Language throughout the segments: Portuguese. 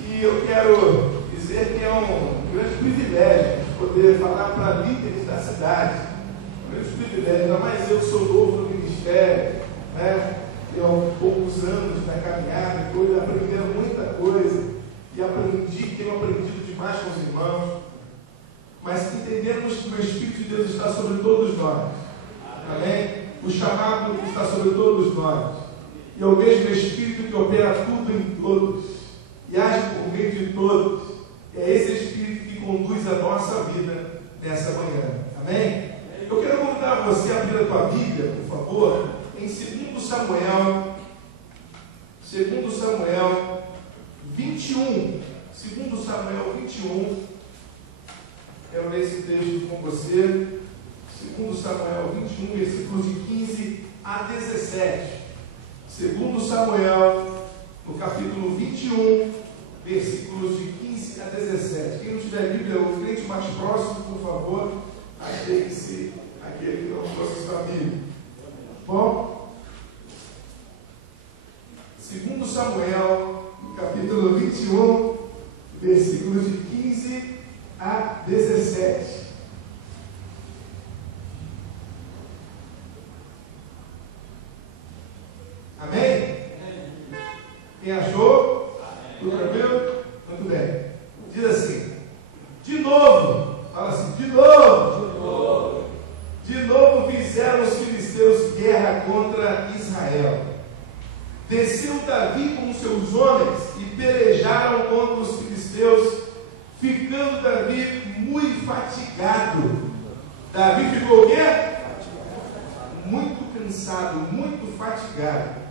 E eu quero dizer que é um grande privilégio poder falar para líderes da cidade. Um grande privilégio, ainda mais eu que sou novo no ministério, né? Eu há poucos anos na caminhada, aprendendo muita coisa, e tenho aprendido demais com os irmãos, mas entendemos que o Espírito de Deus está sobre todos nós. Amém? O chamado está sobre todos nós. E é o mesmo Espírito que opera tudo em todos e age por meio de todos. É esse Espírito que conduz a nossa vida nessa manhã. Amém? Eu quero convidar você a abrir a tua Bíblia, por favor, em 2 Samuel 21. 2 Samuel 21. Quero ler esse texto com você. 2 Samuel 21, versículos de 15 a 17. 2 Samuel, no capítulo 21, versículos de 15 a 17. Quem não tiver Bíblia, o crente mais próximo, por favor, achegue-se aquele que não trouxe sua Bíblia. Bom, 2 Samuel, no capítulo 21, versículos de 15 a 17. Amém? Quem achou? Tudo tranquilo? Muito bem. Diz assim: de novo, fala assim, de novo fizeram os filisteus guerra contra Israel. Desceu Davi com seus homens e pelejaram contra os filisteus, ficando Davi muito fatigado. Davi ficou o quê? Muito cansado, muito fatigado.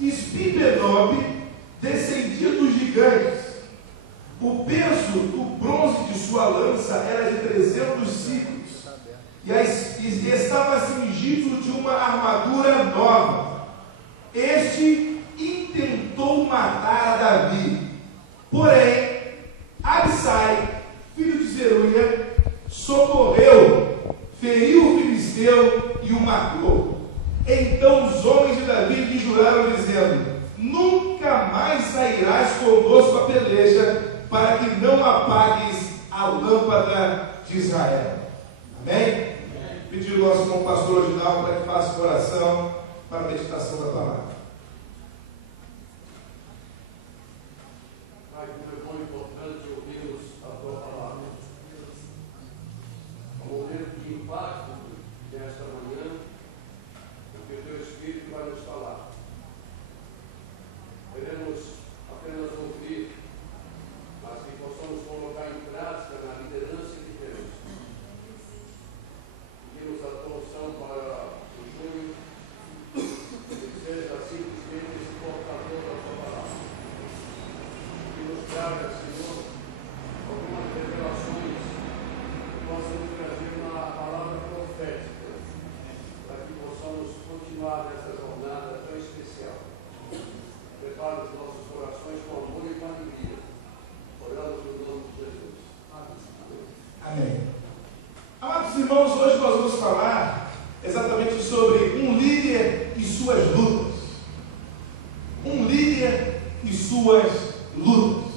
Espi-Benob descendia dos gigantes. O peso do bronze de sua lança era de 300 ciclos, e estava cingido de uma armadura nova. Este intentou matar a Davi, porém Abisai, filho de Zeruia, socorreu, feriu o filisteu e o matou. Então os homens de Davi lhe juraram, dizendo: nunca mais sairás conosco a peleja, para que não apagues a lâmpada de Israel. Amém? Pedir o nosso irmão pastor Odinaldo para que faça uma oração para a meditação da palavra. Pai, como é bom e importante ouvirmos a tua palavra. Um momento de impacto nesta manhã, porque o teu Espírito vai nos falar. Queremos apenas ouvir, mas que possamos colocar em prática na liderança que temos. Pedimos a tua unção para o Júnior, que seja simplesmente esse portador da tua palavra. Que nos traga, Senhor, algumas revelações que possam nos trazer uma palavra profética, para que possamos continuar nessa jornada tão especial. Prepara os nossos corações com amor e com alegria. Oramos no nome de Jesus. Amém. Amados irmãos, hoje nós vamos falar exatamente sobre um líder e suas lutas. Um líder e suas lutas.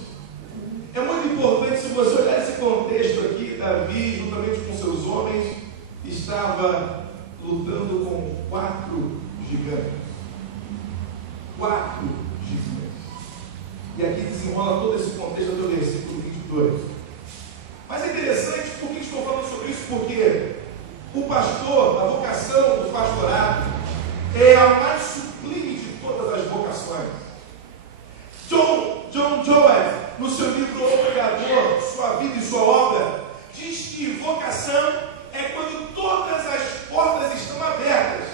É muito importante, se você olhar esse contexto aqui, Davi, juntamente com seus homens, estava lutando com 4 gigantes. 4 gigantes. E aqui desenrola todo esse contexto do versículo 22. Mas é interessante, por que estou falando sobre isso? Porque o pastor, a vocação do pastorado, é a mais sublime de todas as vocações. John Joel, no seu livro O Pregador, Sua Vida e Sua Obra, diz que vocação é quando todas as portas estão abertas,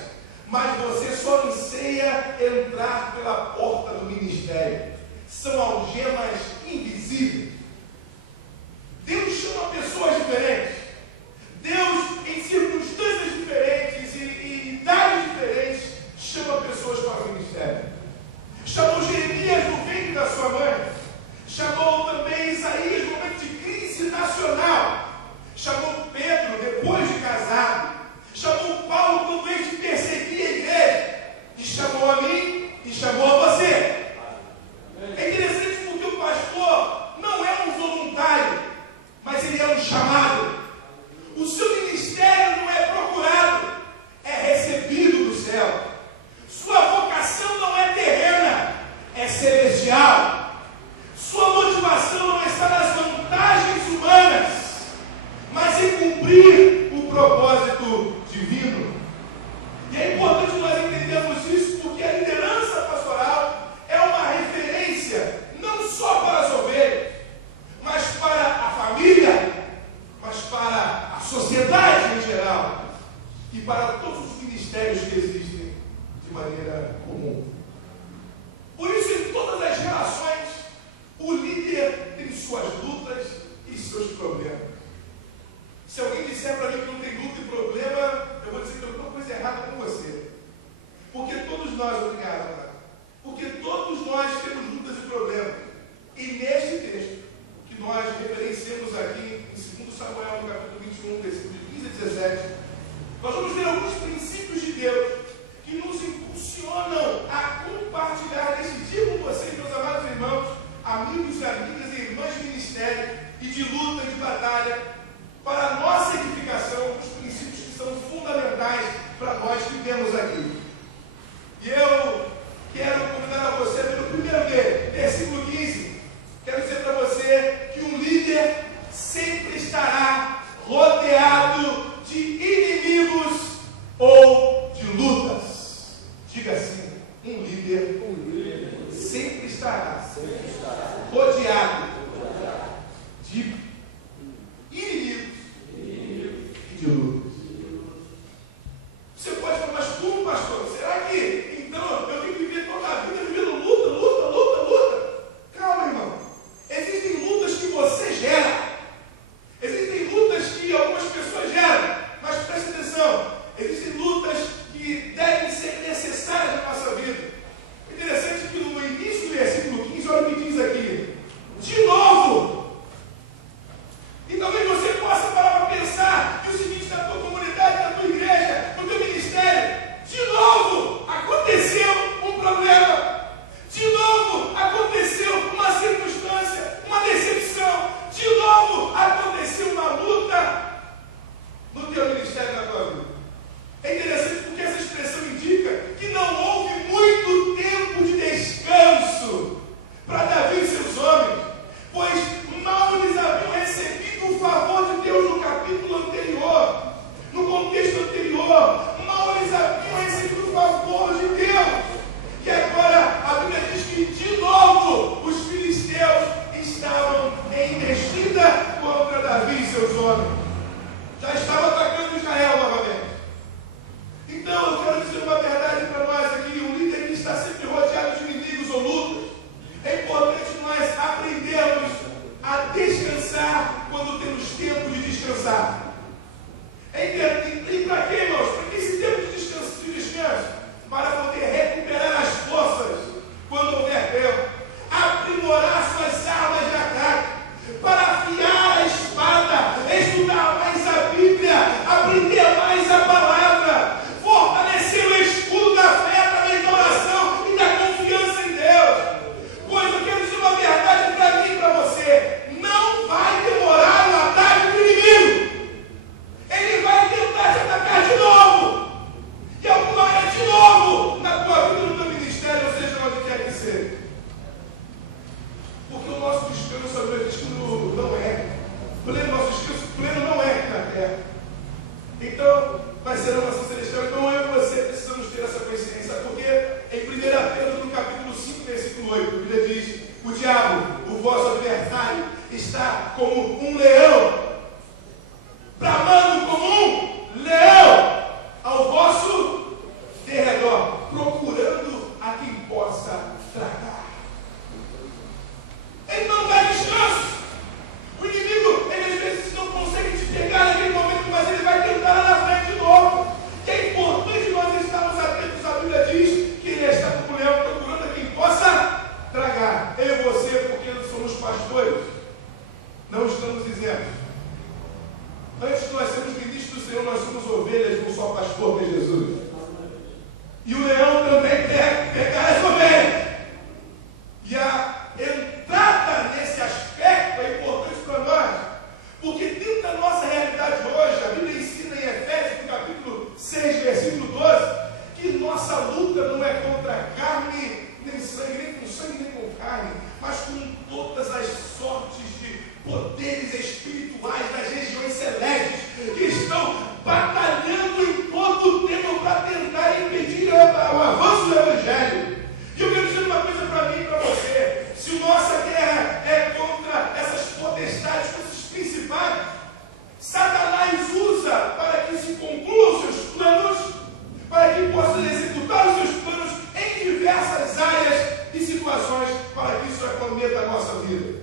mas você só anseia entrar pela porta do ministério. São algemas invisíveis. Deus chama pessoas diferentes. Deus, em circunstâncias diferentes e idades diferentes, chama pessoas para o ministério. Chamou Jeremias no ventre da sua mãe. Chamou também Isaías no momento de crise nacional. Chamou Pedro depois de casado. Chamou Paulo quando ele perseguia a igreja. E chamou a mim e chamou a você. É interessante porque o pastor rodeado de inimigos e de lutas. Você pode falar, mas como, pastor? Será que então eu tenho que viver toda a vida vivendo luta? Calma, irmão. Existem lutas que você gera. Existem lutas que algumas pessoas geram. Mas preste atenção. Existem lutas que devem ser necessárias na nossa vida. Interessante que no início do versículo 15, olha o que diz aqui. De novo. E talvez você possa parar para pensar que o seguinte, na tua comunidade, na tua igreja, no teu ministério, de novo aconteceu um problema. De novo aconteceu uma circunstância, uma decepção. De novo aconteceu uma luta no teu ministério, na tua vida. É interessante porque essa expressão indica que não houve muito tempo de descanso para Davi e seus homens, pois mal eles haviam recebido o favor de Deus no capítulo anterior, no contexto anterior, mal eles haviam recebido o favor de Deus. E agora a Bíblia diz que de novo os filisteus estavam em investida contra Davi e seus homens. Já estavam atacando Israel novamente. Então eu quero dizer uma verdade para nós aqui: um líder que está sempre rodeado de inimigos ou lutas, é importante nós aprendermos a descansar quando temos tempo de descansar. E para quê, irmãos? Para que esse tempo de descanso? Para poder recuperar as forças quando houver tempo, aprimorar suas armas de ataque, para afiar a espada, estudar mais a Bíblia, aprender mais a palavra, fortalecer o escudo da fé através da oração e da confiança em Deus. Pois eu quero dizer uma verdade para mim e para você: não vai demorar o ataque do inimigo. Ele vai tentar te atacar de novo. E alguma hora de novo na tua vida, no teu ministério, ou seja, onde quer que seja. Porque o nosso descanso, a Bíblia diz que não é pleno, nosso descanso pleno não é aqui na terra. Então, vai ser a nação celestial. Então eu e você precisamos ter essa consciência. Porque em 1 Pedro, no capítulo 5, versículo 8, a Bíblia diz: o diabo, o vosso adversário, está como um leão, bramando como um leão ao vosso derredor, procurando a quem possa tragar. Ele não dá descanso. O inimigo, ele às vezes não consegue te pegar naquele momento, mas ele vai tentar lá na frente de novo. E é importante nós estarmos atentos. A Bíblia diz que ele está como leão, procurando a quem possa tragar. Eu e você, porque somos pastores, não estamos isentos. Antes de nós sermos ministros do Senhor, nós somos ovelhas de um só pastor, que é Jesus. E o leão também quer pegar as ovelhas. E a entrada nesse aspecto é importante para nós, porque dentro da nossa realidade hoje, a Bíblia ensina em Efésios, no capítulo 6, versículo 12, que nossa luta não é contra carne, nem sangue, nem com carne, mas com todas as sortes de poderes espirituais das regiões celestes, que estão batalhando em todo o tempo para tentar impedir o avanço do Evangelho. E eu quero dizer uma coisa para mim e para você: se nossa guerra é contra essas potestades, contra esses principados, Satanás usa para que se concluam os seus planos, para que possa executar os seus planos em diversas áreas e situações, para que isso acometa a nossa vida.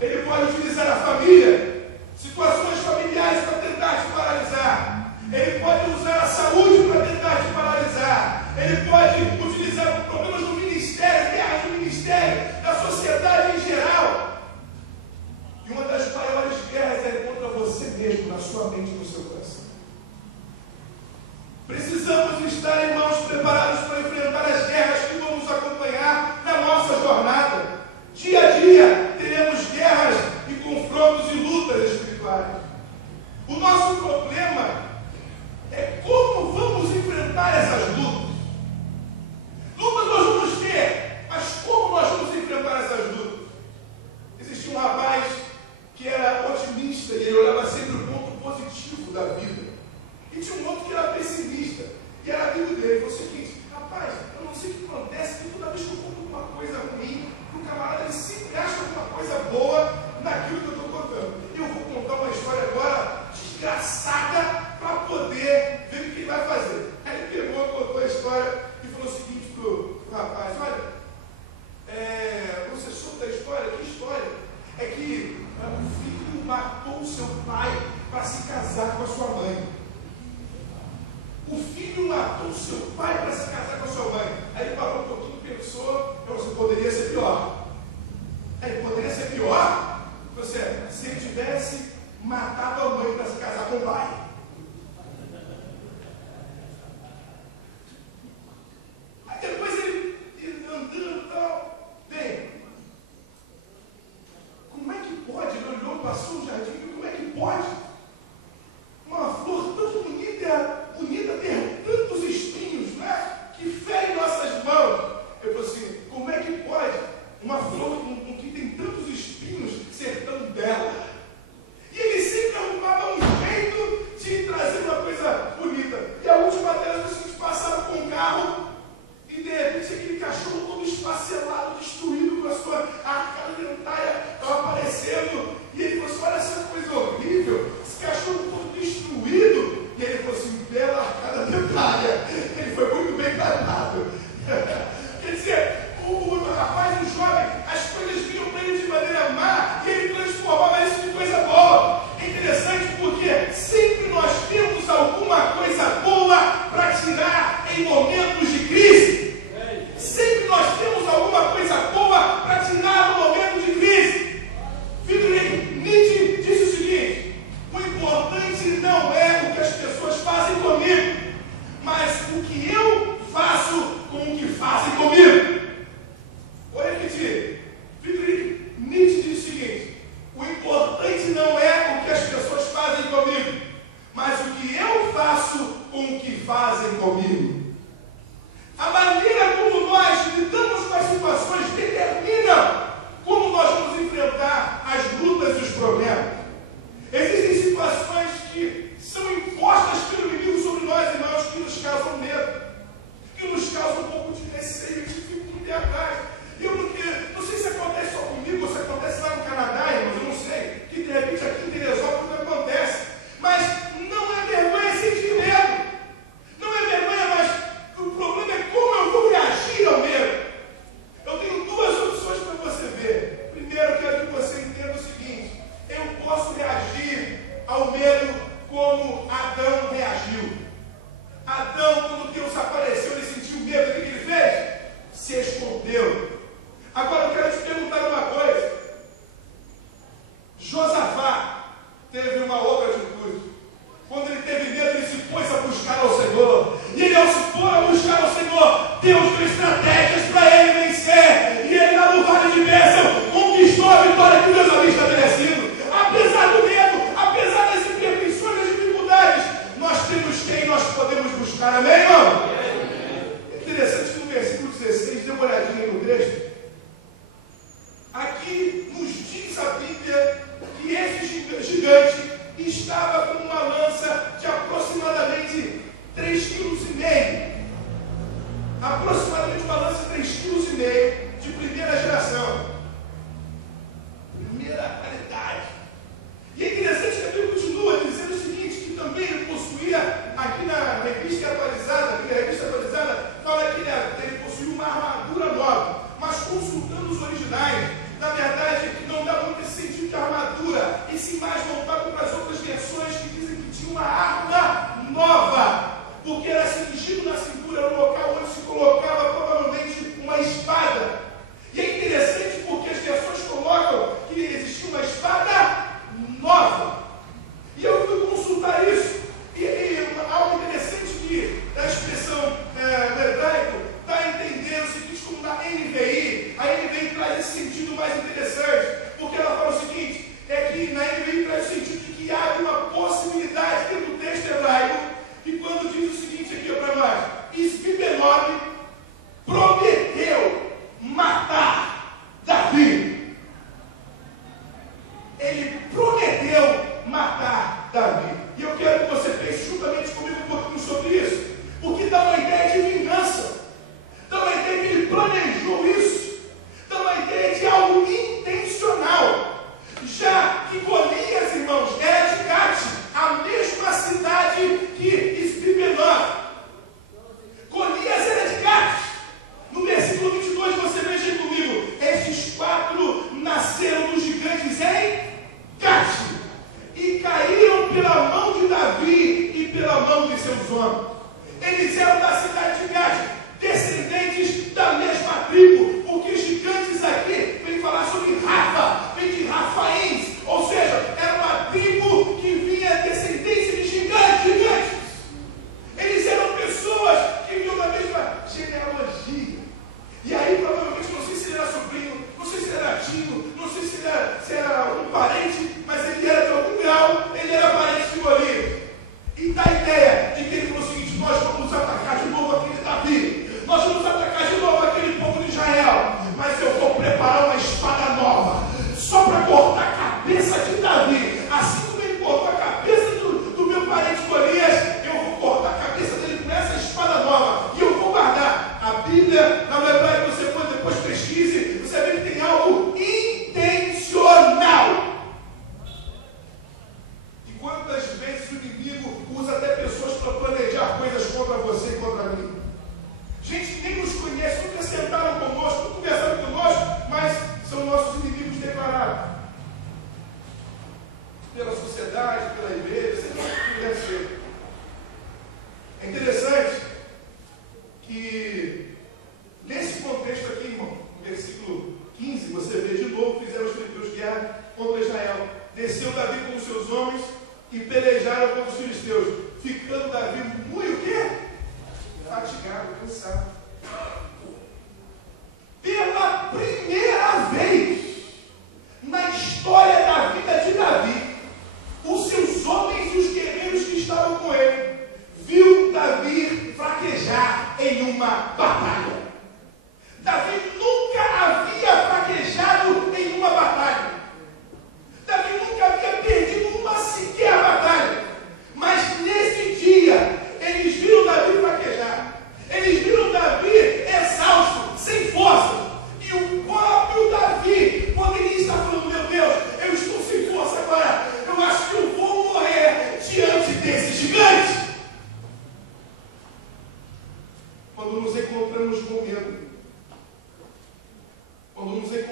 Ele pode utilizar a família, situações familiares para tentar te paralisar. Ele pode usar a saúde para tentar te paralisar. Ele pode utilizar problemas do ministério, guerras do ministério, da sociedade em geral. E uma das maiores guerras é contra você mesmo, na sua mente e no seu coração. Precisamos estar, irmãos, preparados para enfrentar as guerras que vão nos acompanhar na nossa jornada. Dia a dia teremos guerras e confrontos e lutas espirituais. O nosso problema é como vamos enfrentar essas lutas. Lutas nós vamos ter, mas como nós vamos enfrentar essas lutas? Existia um rapaz que era otimista e ele olhava sempre o ponto positivo da vida. E tinha um outro que era pessimista. E era amigo dele. Ele falou o seguinte: rapaz,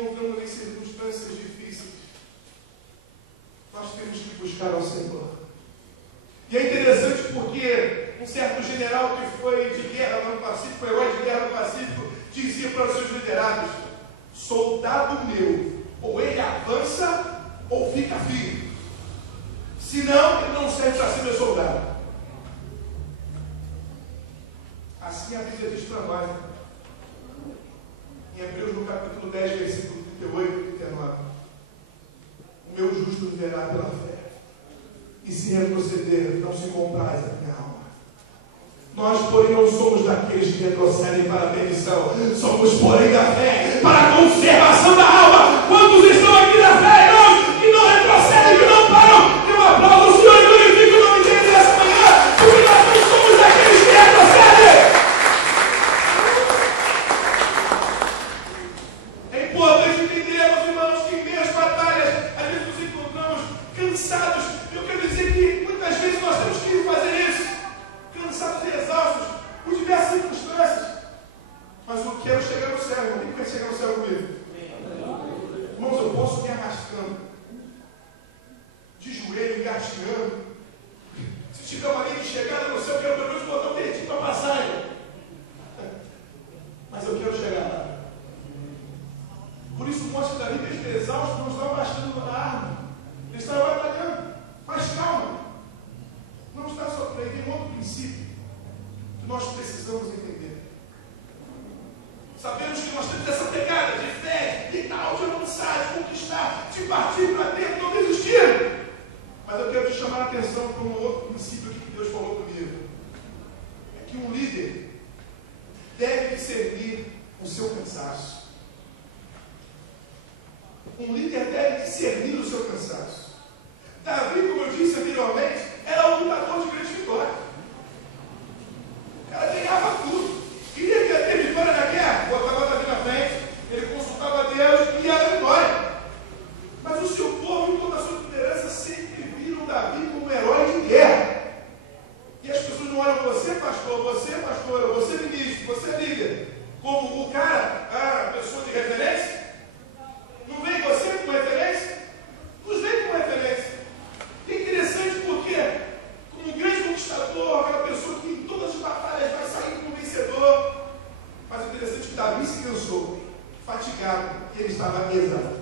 encontramos em circunstâncias difíceis, nós temos que buscar ao Senhor. E é interessante porque um certo general que foi de guerra no Pacífico, herói de guerra no Pacífico, dizia para os seus liderados: soldado meu, ou ele avança ou fica firme, senão ele não serve para ser meu soldado. Assim a Bíblia diz para nós, em Hebreus no capítulo 10, versículo 38 e 39: o meu justo viverá pela fé, e se retroceder, não se compraz a minha alma. Nós, porém, não somos daqueles que retrocedem para a perdição, somos, porém, da fé para a conservação da alma. Quantos estão aqui na fé, irmãos, que não retrocedem, que não param? Dê um aplauso ao Senhor e glorifique o nome dele nessa manhã, porque nós não somos daqueles que retrocedem. É importante entendermos, irmãos, que em meio às batalhas, às vezes nos encontramos cansados. Eu quero dizer que muitas vezes nós temos que fazer isso, cansados e exaustos, por diversas circunstâncias. Mas eu quero chegar no céu. Quem quer chegar no céu comigo? Irmãos, eu posso me arrastando, de joelho, engatinhando. Se tiver uma linha de chegada no céu, eu quero pelo menos botar um dedinho para passagem. Mas eu quero chegar lá. Por isso mostra que Davi, mesmo exausto, não estava bastando na arma. Ele estava batalhando. Mas calma. Não está só por aí. Tem um outro princípio que nós precisamos entender. Sabemos que nós temos essa pegada de fé, de tal, de avançar, de conquistar, de partir para dentro, não desistir. Mas eu quero te chamar a atenção para um outro princípio que Deus falou comigo. É que um líder deve discernir o seu cansaço. Um líder deve discernir o seu cansaço. Davi, como eu disse anteriormente, era um lutador de grande vitória. O cara ganhava tudo. Queria ter vitória na guerra, botava Davi na frente, ele consultava a Deus e era vitória. Mas o seu povo e toda a sua liderança sempre viram Davi como um herói de guerra. E as pessoas não olham você, pastor, você, pastora, você, ministro, você, líder, como o cara, a pessoa de referência. Não vem você como referência? Nos vem como referência. É interessante porque, como um grande conquistador, aquela pessoa que em todas as batalhas vai sair como vencedor. Mas é interessante que Davi se cansou, fatigado, e ele estava exausto.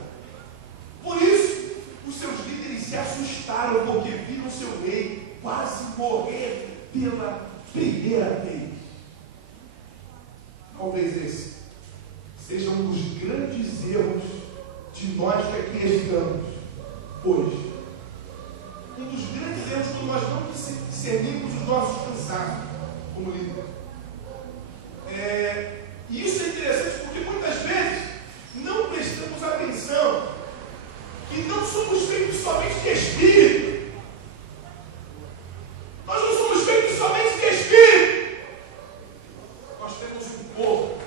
Por isso, os seus líderes se assustaram porque viram seu rei quase morrer pela primeira vez. Talvez esse seja um dos grandes erros de nós que aqui estamos hoje. Um dos grandes erros quando nós não discernimos os nossos cansaços como líder. E isso é interessante porque muitas vezes não prestamos atenção que não somos feitos somente de espírito. Nós não somos feitos somente de espírito. Nós temos um corpo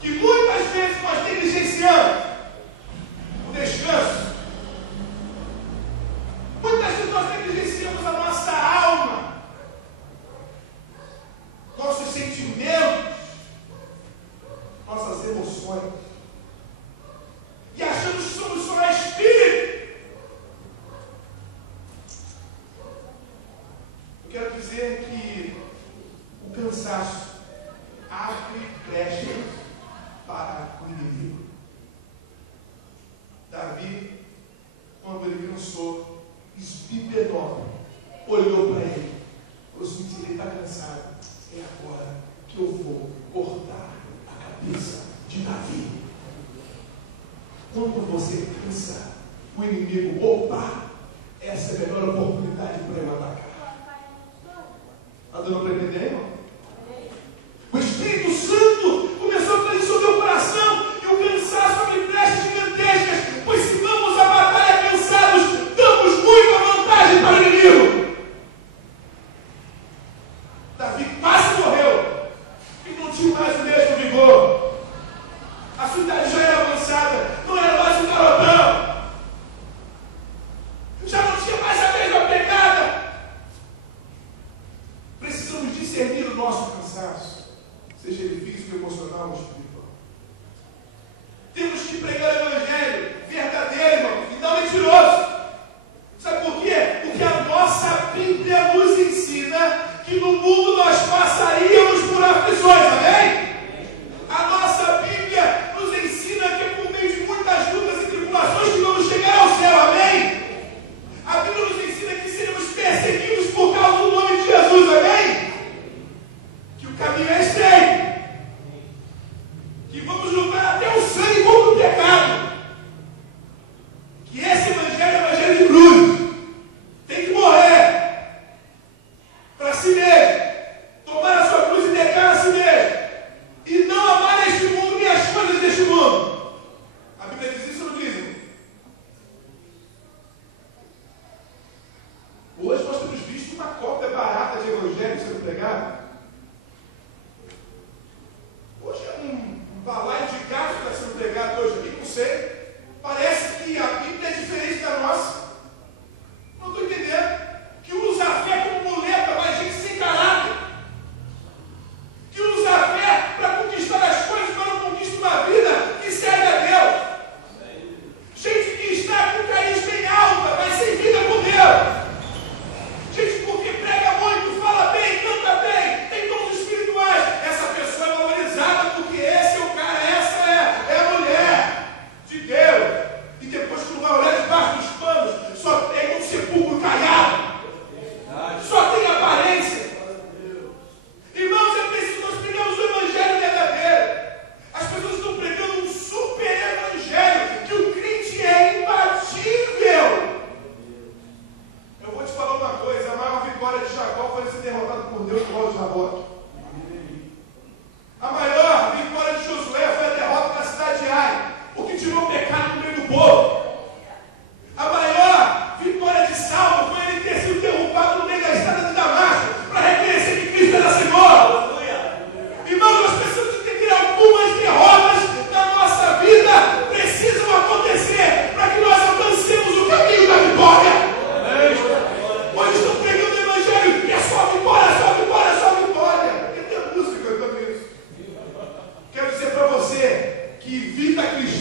que muitas vezes nós negligenciamos o descanso. Muitas vezes nós negligenciamos a nossa alma, nossos sentimentos, nossas emoções, e achamos que somos só espírito. Eu quero dizer que o cansaço abre brechas para o inimigo. Davi, quando ele cansou, espipenou, olhou para ele, falou assim: ele está cansado, é agora que eu vou cortar a cabeça de Davi. Quando você cansa, o inimigo, opa, essa é a melhor oportunidade para eu atacar. Está dando para entender, irmão? O Espírito Santo começou a trazer sobre o coração e o cansaço abre brechas gigantescas, pois se vamos à batalha cansados, damos muita vantagem para o inimigo. Davi quase morreu e não tinha mais o mesmo vigor. A sua idade já era avançada, não era mais um garotão, já não tinha mais a mesma pegada. Precisamos discernir o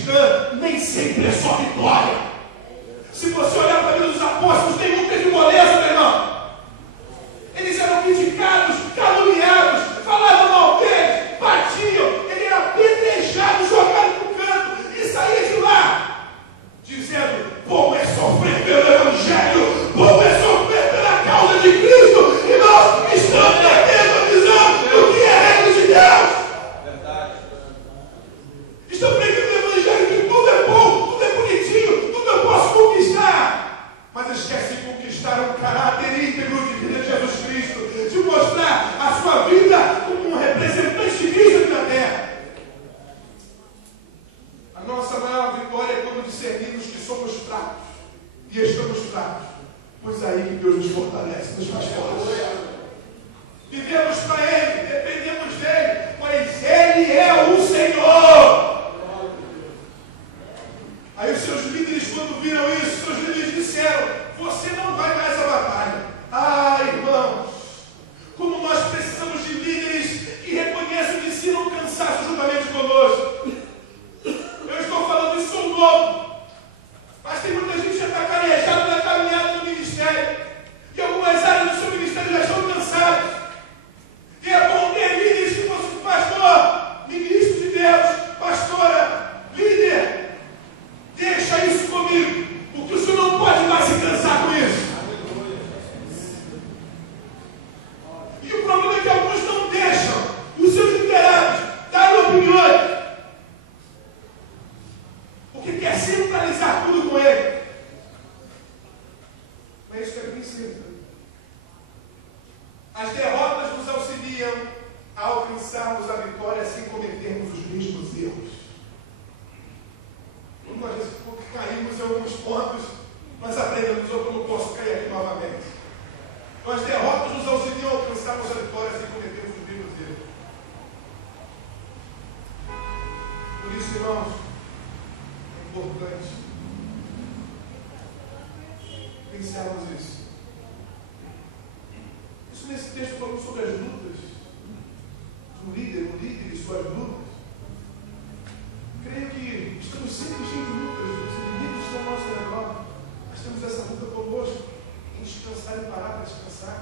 cristã nem sempre é só vitória. Se você olhar para a vida dos apóstolos, nenhum teve moleza, meu irmão. Eles eram criticados, caluniados, falavam mal deles, batiam. Ele era apedrejado, jogado no canto e saía de lá, dizendo: bom é sofrer pelo Evangelho, bom é sofrer pela causa de Cristo, e nós estamos perdendo a visão do que é reino de Deus. Estão pregando o Evangelho que tudo é bom, tudo é bonitinho, tudo eu posso conquistar. Mas esquece de conquistar um caráter íntegro de Jesus Cristo, de mostrar a sua vida como um representante de Cristo aqui na terra. A nossa maior vitória é quando discernimos que somos fracos e estamos fracos, pois é aí que Deus nos fortalece, nos faz fortes. Vivemos para Ele, dependemos dEle, pois Ele é o Senhor. Aí os seus líderes, quando viram isso, seus líderes disseram: você não vai ganhar essa batalha. Ah, irmãos, como nós precisamos de líderes que reconheçam e ensinam o cansaço juntamente conosco. Eu estou falando isso, sou novo, mas tem muita gente que já está carejada na caminhada do ministério, e algumas áreas do seu ministério já estão cansadas. E é bom ter líderes que fossem: pastor, ministro de Deus, pastora, líder, deixa isso comigo, porque o senhor não pode mais se cansar com isso. E o problema é que alguns não deixam os seus liderados darem opiniões, porque quer centralizar tudo com ele. Não é isso que a Bíblia ensina. As derrotas nos auxiliam a alcançarmos a vitória sem cometermos os mesmos erros. Quando nós caímos em alguns pontos, nós aprendemos: eu não posso cair aqui novamente. Então, as derrotas nos auxiliam a alcançarmos a vitória sem cometermos os mesmos erros. Por isso, irmãos, é importante pensarmos isso. Isso nesse texto falando sobre as lutas, um líder e suas lutas. Creio que estamos sempre cheios de lutas, os inimigos estão ao nosso redor. Nós temos essa luta conosco, em descansar e parar para descansar,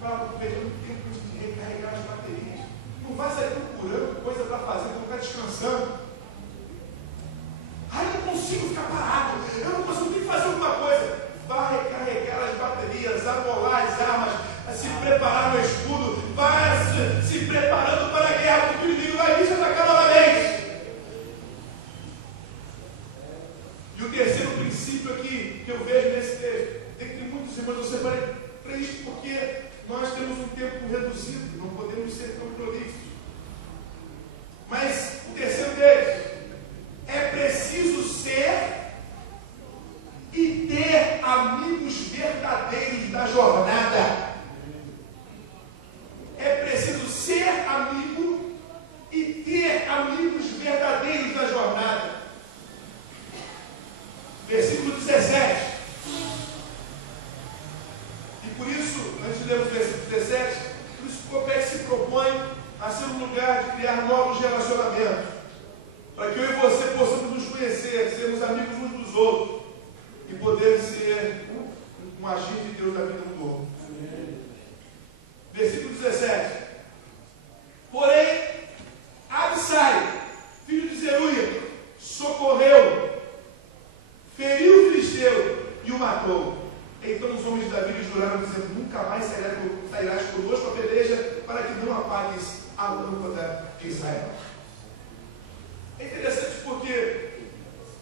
para pegando tempo de recarregar as baterias. Não vai sair procurando coisa para fazer, não ficar descansando. Ai, não consigo ficar parado, eu não consigo nem fazer alguma coisa. Vai recarregar as baterias, amolar as armas, se preparar no escudo, vai se preparando para a guerra, porque o inimigo vai vir te atacar novamente. E o terceiro princípio aqui que eu vejo nesse texto, dentre muitos irmãos, eu separei para isso porque nós temos um tempo reduzido, não podemos ser tão prolixos. Mas o terceiro deles: é preciso ser e ter amigos verdadeiros da jornada. É preciso ser amigo e ter amigos verdadeiros da jornada. Versículo 17. E por isso, antes de lermos o versículo 17, por isso o Copec se propõe a ser um lugar de criar novos relacionamentos, para que eu e você possamos nos conhecer, sermos amigos uns dos outros e poder ser um agente de Deus na vida do povo. Versículo 17. Porém, Absai, filho de Zeruia, socorreu, feriu o filisteu e o matou. Então os homens de Davi lhe juraram, dizendo: nunca mais sairás conosco a peleja, para que não apagues a lâmpada de Israel. É interessante porque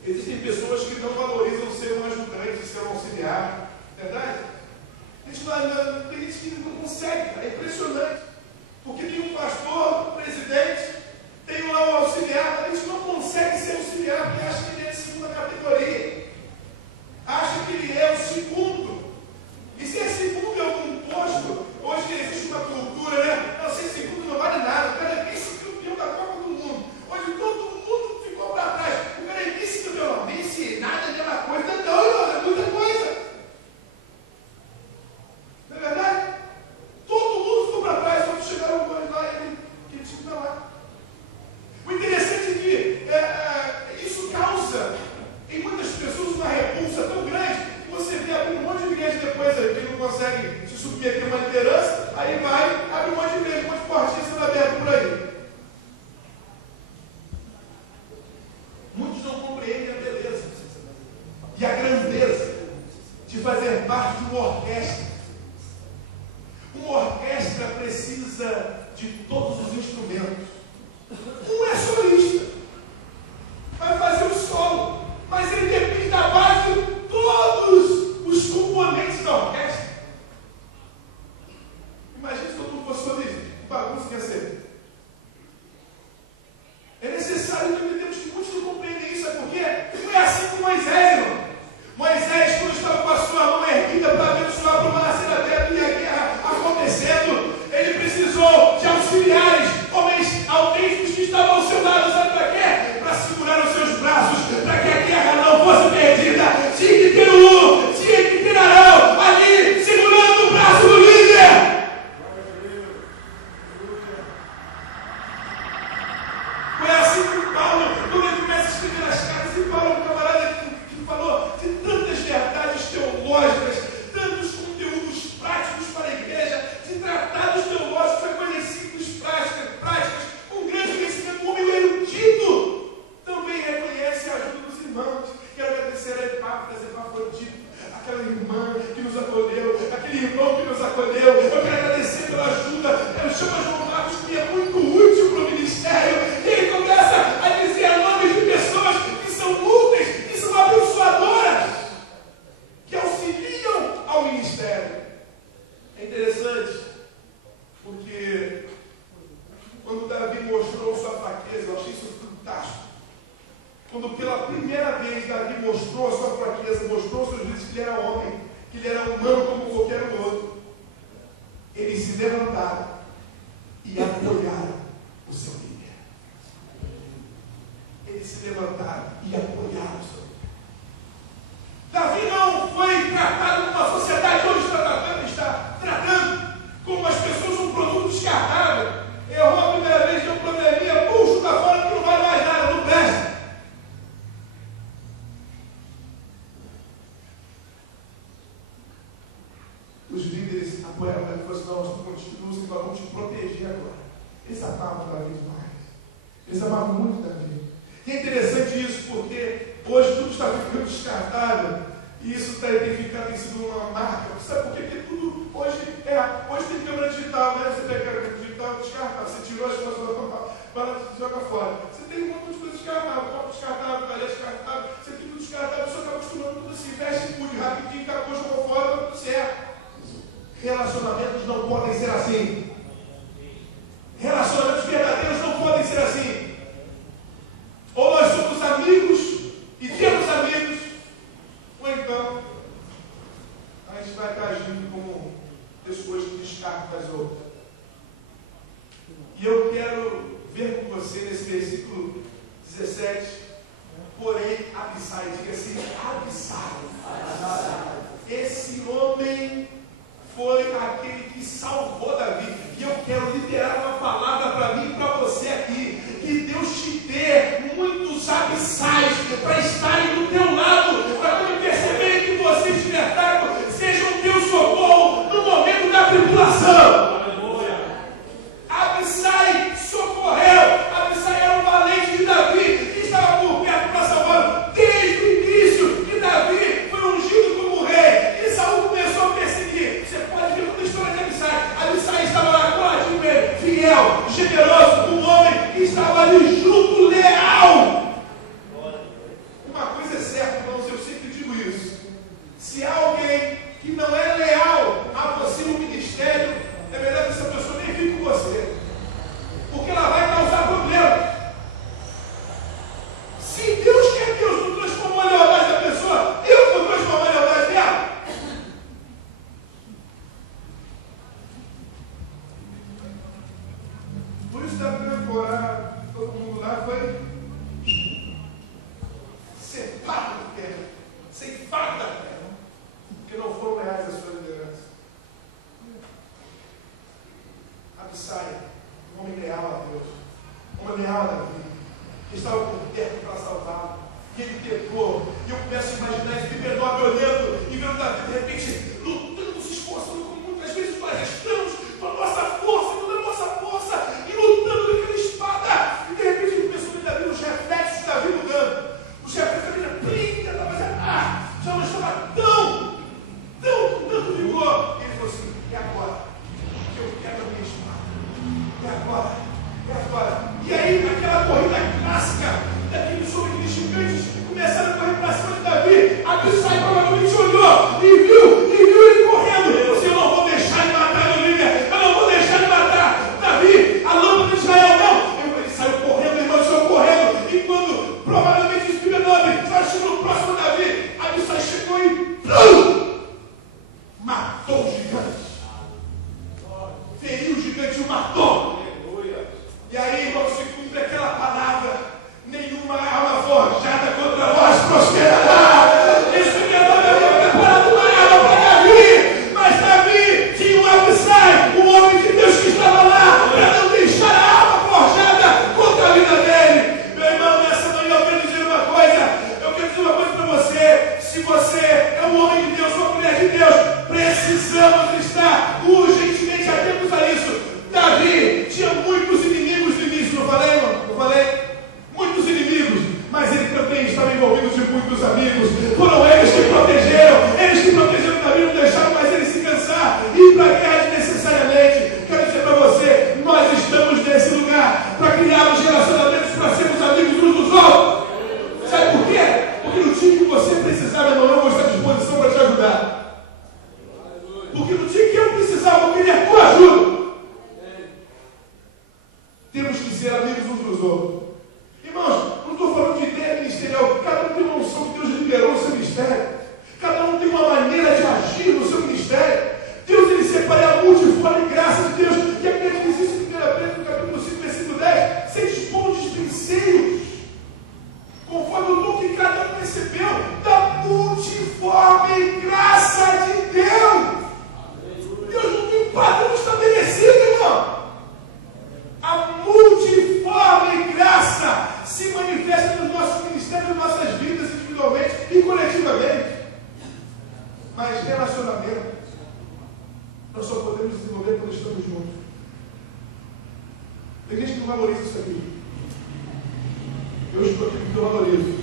existem pessoas que não valorizam uma orquestra. Uma orquestra precisa de todos os instrumentos. Um é solista, vai fazer o solo, mas ele depende da base de todos os componentes da orquestra. Imagina se todo mundo fosse solista, que bagunça que ia ser. É necessário que entendamos que muitos não compreendem isso, é porque foi assim com Moisés, irmão. Moisés, quando estava com a sua mão erguida para abençoar, para uma nascer aberta e a guerra acontecendo, ele precisou de auxiliares, homens autênticos que estavam ao seu lado, sabe para quê? Para segurar os seus braços, para que a guerra não fosse perdida. Tinha que ter tinha que ter Arão ali, segurando o braço do líder. Foi assim que Paulo, quando ele começa a escrever as cartas, e Paulo é um camarada que falou de tantas verdades teológicas, tantos conteúdos práticos para a igreja, de tratados teológicos, a coisas simples, práticas, com grande conhecimento. Um homem erudito também reconhece a ajuda dos irmãos. Quero agradecer a Epafrodito, aquela irmã que nos acolheu, aquele irmão que nos acolheu. Eu quero agradecer pela ajuda. Eu chamo João Marcos, que é muito útil para o ministério. E ele começa a dizer nomes de pessoas que são úteis, que são abençoadoras, que auxiliam ao ministério. É interessante, porque quando Davi mostrou sua fraqueza, eu achei isso fantástico. Quando pela primeira vez Davi mostrou a sua fraqueza, mostrou seus direitos, que ele era homem, que ele era humano como qualquer outro, eles se levantaram e apoiaram o seu líder. Eles se levantaram e apoiaram o seu líder. Davi não foi tratado como a sociedade hoje está tratando, como as pessoas um produto descartável. Errou a primeira vez, deu um probleminha, chuta fora que não vale mais nada, não presta. Os líderes apoiaram Davi e falaram assim: não, nós continuamos e vamos te proteger agora. Eles amavam Davi demais. Eles amavam muito Davi. E é interessante isso, porque hoje tudo está ficando descartável. E isso tem sido uma marca. Sabe por quê? Porque tudo hoje tem câmera digital, né? Você pega a câmera digital, descartável. Você tirou as coisas, joga fora. Você tem um monte de coisa descartável, copo descartável, talher descartável. Você tem tudo descartável, você acaba acostumando tudo assim. Veste muito rapidinho, acabou, jogou fora, tá tudo certo. Relacionamentos não podem ser assim. Relacionamentos verdadeiros não podem ser assim. Ou nós somos amigos e temos amigos, ou então a gente vai estar agindo como pessoas que descartam das outras. E eu quero ver com você nesse versículo 17, porém Abissai, diga assim, Abissai. Esse homem foi aquele que salvou Davi. E eu quero liderar uma palavra para mim e para você aqui. Que Deus te dê muitos abissais para estarem do teu lado, para quando perceberem que você estiver fraco, seja o teu socorro no momento da tribulação. Abissai socorreu. Abissai era um valente de Davi, que estava por perto para salvá-lo. Desde o início que Davi foi ungido como rei, e Saul começou a perseguir. Você pode ver toda a história de Abissai. Abissai estava lá coladinho com ele, fiel, generoso, um homem que estava ali junto, leal. Uma coisa é certa, irmãos, eu sempre digo isso. Se há alguém que não é leal a você no ministério, é melhor que essa pessoa nem fique com você, porque ela vai causar problemas. Se Deus quer que eu não transforme a lealdade da pessoa, eu vou transformar a lealdade dela. Por isso, da primeira temporada, todo mundo lá foi ceifado da terra, ceifado da terra, porque não foram leais às suas lideranças. Abissai, um homem leal a Deus, um homem leal a Davi, que estava por perto para salvá-lo. E ele pegou, e eu começo a imaginar esse bebê olhando e vendo Davi, de repente, lutando, se esforçando, como muitas vezes nós estamos, com a nossa força, toda a nossa força, e lutando com aquela espada. E de repente ele começou a ver Davi, os reflexos de Davi mudando. Os reflexos de Davi já não estava tão prosperará. Isso que Deus havia preparado uma água para Davi, mas Davi tinha um Abissai, um homem de Deus que estava lá para não deixar a arma forjada contra a vida dele. Meu irmão, nessa manhã eu quero dizer uma coisa para você. Se você é um homem de Deus, uma mulher de Deus, precisamos estar urgentemente atentos a isso. Davi tinha muitos inimigos no início, não falei, irmão? Não falei? Muitos inimigos, mas ele também estava envolvido de muitos amigos. Foram eles que protegeram Davi, não deixaram mais ele se cansar e ir para a guerra desnecessariamente. Quero dizer para você, nós estamos nesse lugar para criarmos relacionamentos, para sermos amigos uns dos outros. Sabe por quê? Porque no dia que você precisar, meu irmão, eu vou estar à disposição para te ajudar. Porque no dia que eu precisar, eu vou querer a tua ajuda. Temos que ser amigos uns dos outros. Irmãos, não estou falando de ideia ministerial. Cada um tem uma unção que Deus liberou no seu ministério. Cada um tem uma maneira de agir no seu ministério. Deus, ele separa a multiforme graça de Deus. E a Bíblia diz isso em 1 Pedro, no capítulo 5, versículo 10. Seis bons dispenseiros, conforme o dom que cada um recebeu, da multiforme graça de Deus. Deus não tem padrão estabelecido, irmão. A multiforme graça se manifesta nos nossos ministérios, nas nossas vidas, individualmente e coletivamente. Mas relacionamento nós só podemos desenvolver quando estamos juntos. Tem gente que não valoriza isso aqui. Eu estou aqui porque eu valorizo.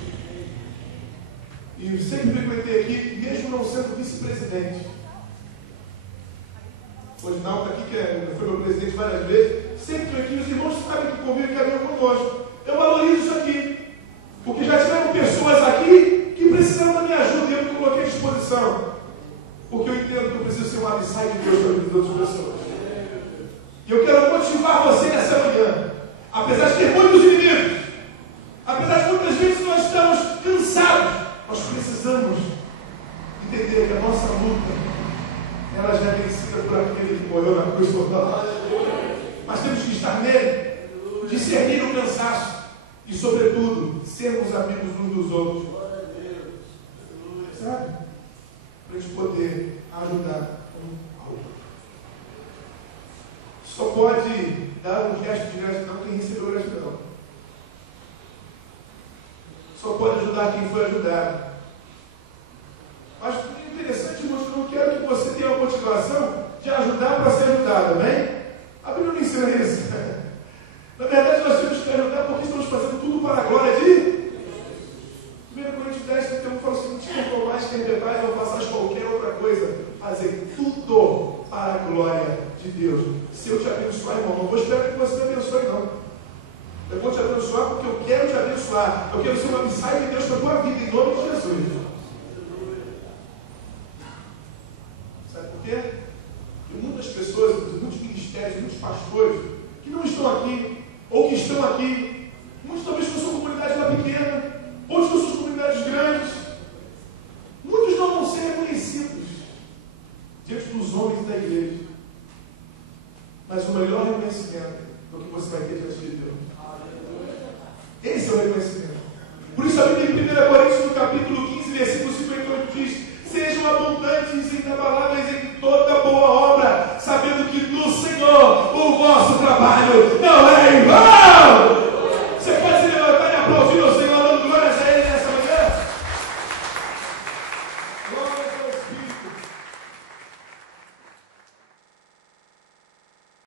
E sempre frequentei aqui, mesmo não sendo vice-presidente. O Reginaldo está aqui, que foi meu presidente várias vezes. Sempre estou aqui, os irmãos sabem que convivem e caminham conosco. Eu valorizo isso aqui. Porque já tiveram pessoas aqui que precisaram da minha ajuda e eu me coloquei à disposição. Porque eu entendo que eu preciso ser um Abissai de Deus para a vida das outras pessoas. E eu quero motivar você nessa manhã. Apesar de ter muitos inimigos, apesar de muitas vezes nós estamos cansados, nós precisamos entender que a nossa luta, ela já é vencida por aquele que morreu na cruz por nós. Mas temos que estar nele, discernir o cansaço e, sobretudo, sermos amigos uns dos outros. Sabe? Para a gente poder ajudar um ao outro. Só pode dar um gesto de gratidão quem recebeu gratidão. Só pode ajudar quem foi ajudado. Mas é interessante, irmãos, eu não quero que você tenha a motivação de ajudar para ser ajudado, amém? A Bíblia não ensina isso. Na verdade, nós temos que ajudar porque estamos fazendo tudo para a glória de 1 Coríntios 10, 31 fala o seguinte: quanto mais que arrebentais ou façais qualquer outra coisa, fazer tudo para a glória de Deus. Se eu te abençoar, irmão, não vou esperar que você me abençoe, não. Eu vou te abençoar porque eu quero te abençoar. Eu quero ser uma Abissai de Deus para a tua vida, em nome de Jesus. Sabe por quê? Porque muitas pessoas, muitos ministérios, muitos pastores que não estão aqui, ou que estão aqui, muitos talvez com sua comunidade lá pequena, outros com suas comunidades grandes, muitos não vão ser reconhecidos diante dos homens da igreja. Mas o melhor reconhecimento é o que você vai ter diante de Deus. Esse é o reconhecimento. Por isso a Bíblia em 1